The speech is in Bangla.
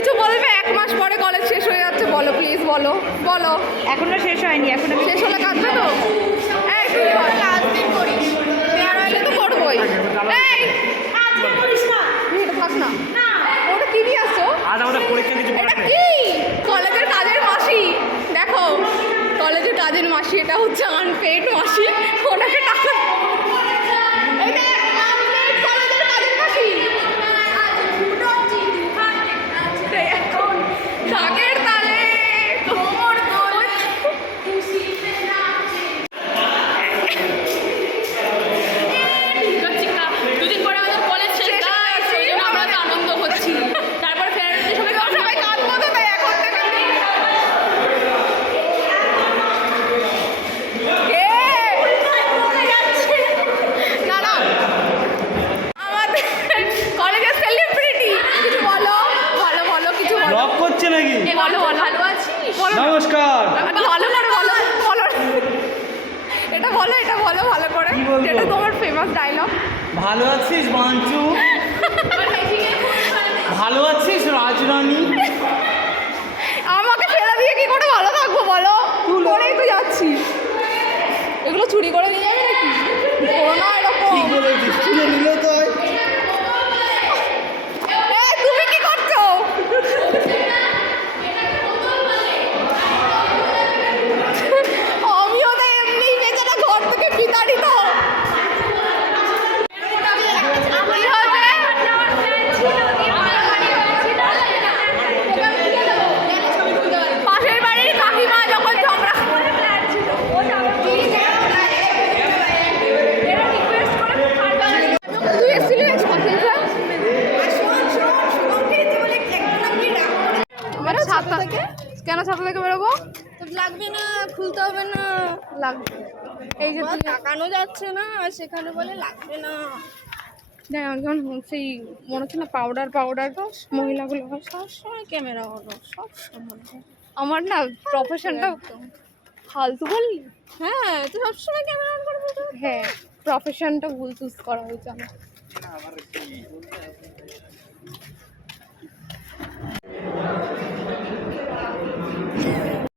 কিছু বলবে? 1 মাস পরে কলেজ শেষ হয়ে যাচ্ছে, বলো প্লিজ, বলো বলো। এখনো শেষ হয়নি, এখনো শেষ হলে কাঁদবে তো? এই তুই বল, লাস্ট দিন করিস, সে তো করবোই। এই এটা থাক না, ওটা কি নিয়ে আসছো? এটা কি? কলেজের কাজের মাসি, দেখো কলেজের কাজের মাসি, এটা হচ্ছে আনপেড মাসি, ওনাকে টাকা এটা unpaid কলেজের কাজের মাসি। ঢাকের তালে কোমর দোলে। দুদিন পরে আমাদের কলেজ শেষ, সেই জন্য আমরা তো আনন্দ করছি। তারপরে ফ্রেন্ডদের সবাই সবাই কাঁদবো তো, তাই এখন থেকে না না আমাদের কলেজের সেলিব্রিটি, কিছু বলো, ভালো বলো, কিছু বলো। ব্লগ করছে নাকি? বলো বলো, ভালো আছিস? নমস্কার। ভালো করে বলো, বলো এটা বলো, এটা বলো ভালো করে, কি বলবো? যেটা তোমার ফেমাস ডায়লগ। ভালো আছিস বাঞ্চু? ভালো আছিস রাজরানী? আমাকে ফেলে দিয়ে কি করে ভালো থাকবো বলো? করেই তো যাচ্ছি। এগুলো চুরি করে নিয়ে যাবে নাকি? করো না এরকম। ঠিক বলেছিস, তুলে নিল তো। এই, তুমি কি করছো? আমিও তো এমনি বেচারা ঘর থেকে বিতাড়িত। কি হবে? পাশের বাড়ির কাকিমা যখন ঝগড়া তুই এসেছিলি আজ কফিনটা? মানে ছাতা থেকে? কেন ছাতা থেকে বেরোবো? লাগবে না, খুলতে হবে না, লাগবে। এই যে তুই তাকানো যাচ্ছে না, আর সেখানে বলে লাগবে না। দেখ এখন সেই মনে হচ্ছে না পাউডার মহিলাগুলো হয়। সবসময় ক্যামেরা হলো, সবসময়। আমার না প্রফেশনটা ফালতু বললি? হ্যাঁ, তো সবসময় ক্যামেরা অন করবো তো। হ্যাঁ, প্রফেশনটা ভুল চুজ করা হয়েছে আমার।